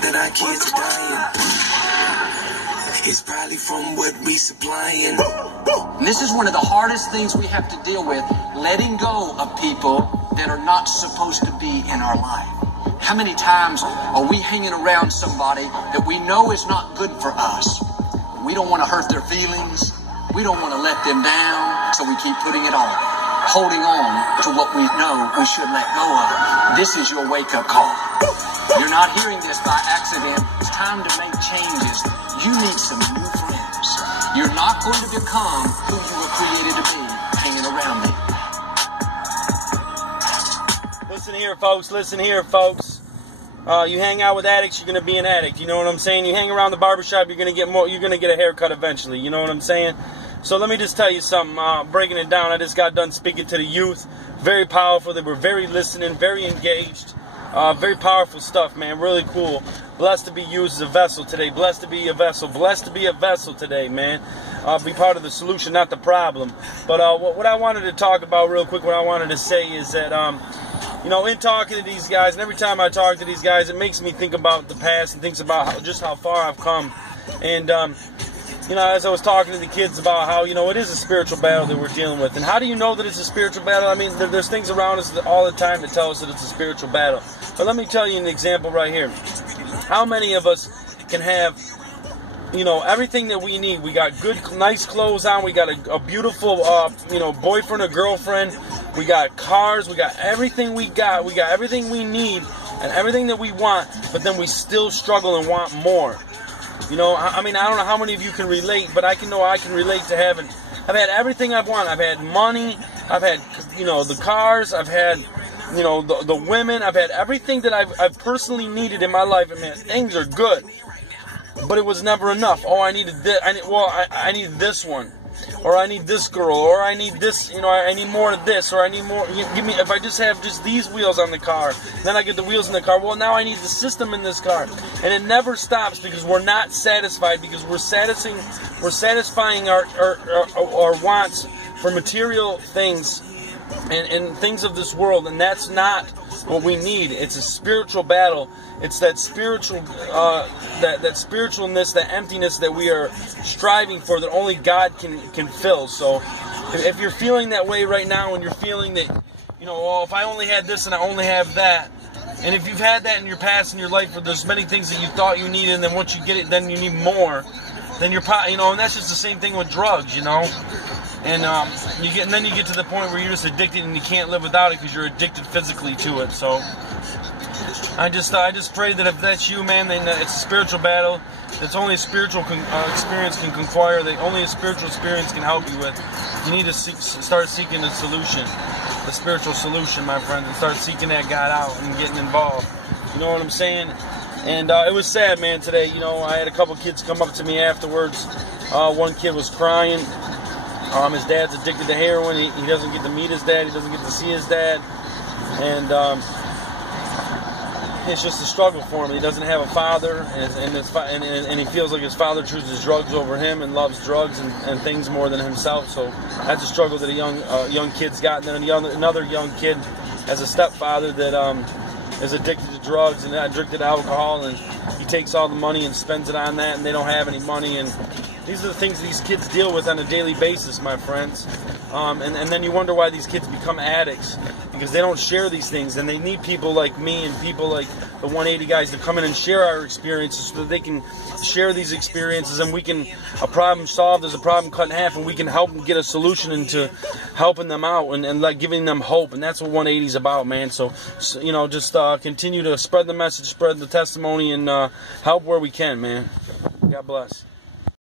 now that our kids are dying. It's probably from what we supplying. And this is one of the hardest things we have to deal with, letting go of people that are not supposed to be in our life. How many times are we hanging around somebody that we know is not good for us? We don't want to hurt their feelings. We don't want to let them down, so we keep putting it on, holding on to what we know we should let go of. This is your wake-up call. You're not hearing this by accident. It's time to make changes. You need some new friends. You're not going to become who you were created to be hanging around me. Listen here, folks. Listen here, folks. You hang out with addicts, you're gonna be an addict. You know what I'm saying? You hang around the barbershop, you're gonna get more. You're gonna get a haircut eventually. You know what I'm saying? So let me just tell you something. Breaking it down, I just got done speaking to the youth. Very powerful. They were very listening, very engaged. Very powerful stuff, man. Really cool. Blessed to be used as a vessel today. Blessed to be a vessel. Blessed to be a vessel today, man. Be part of the solution, not the problem. But what I wanted to talk about real quick, what I wanted to say is that, you know, in talking to these guys, and every time I talk to these guys, it makes me think about the past and thinks about just how far I've come. And, you know, as I was talking to the kids about how, you know, it is a spiritual battle that we're dealing with. And how do you know that it's a spiritual battle? I mean, there's things around us all the time that tell us that it's a spiritual battle. But let me tell you an example right here. How many of us can have, you know, everything that we need? We got good, nice clothes on. We got a beautiful, you know, boyfriend or girlfriend. We got cars. We got everything we got. We got everything we need and everything that we want. But then we still struggle and want more. You know, I mean, I don't know how many of you can relate, but I can relate to having. I've had everything I want. I've had money. I've had, you know, the cars. I've had, you know, the women. I've had everything that I've personally needed in my life. I mean, things are good, but it was never enough. Oh, I needed this. I need this one, or I need this girl, or I need this. You know, I need more of this, or I need more. Give me, if I just have just these wheels on the car, then I get the wheels in the car. Well, now I need the system in this car, and it never stops because we're not satisfied, because we're satisfying our wants for material things and things of this world, and that's not what we need. It's a spiritual battle. It's that spiritual, that spiritualness, that emptiness that we are striving for, that only God can fill. So, if you're feeling that way right now, and you're feeling that, you know, oh, if I only had this and I only have that, and if you've had that in your past in your life, where there's many things that you thought you needed, and then once you get it, then you need more. Then you're, you know, and that's just the same thing with drugs, you know. And then you get to the point where you're just addicted and you can't live without it because you're addicted physically to it. So I just pray that if that's you, man, then it's a spiritual battle. It's only a spiritual experience can conquer. That only a spiritual experience can help you with. You need to start seeking the solution, the spiritual solution, my friends, and start seeking that God out and getting involved. You know what I'm saying? And it was sad, man, today. You know, I had a couple kids come up to me afterwards. One kid was crying. His dad's addicted to heroin. He doesn't get to meet his dad. He doesn't get to see his dad. And it's just a struggle for him. He doesn't have a father, and he feels like his father chooses drugs over him and loves drugs and things more than himself. So that's a struggle that a young kid's got. And then another young kid has a stepfather that is addicted to drugs and addicted to alcohol, and he takes all the money and spends it on that, and they don't have any money. And these are the things these kids deal with on a daily basis, my friends. And then you wonder why these kids become addicts, because they don't share these things, and they need people like me and people like the 180 guys to come in and share our experiences so that they can share these experiences, and we can, a problem solved is a problem cut in half, and we can help them get a solution into helping them out and like giving them hope. And that's what 180 is about, man. So you know, just continue to spread the message, spread the testimony, and help where we can, man. God bless.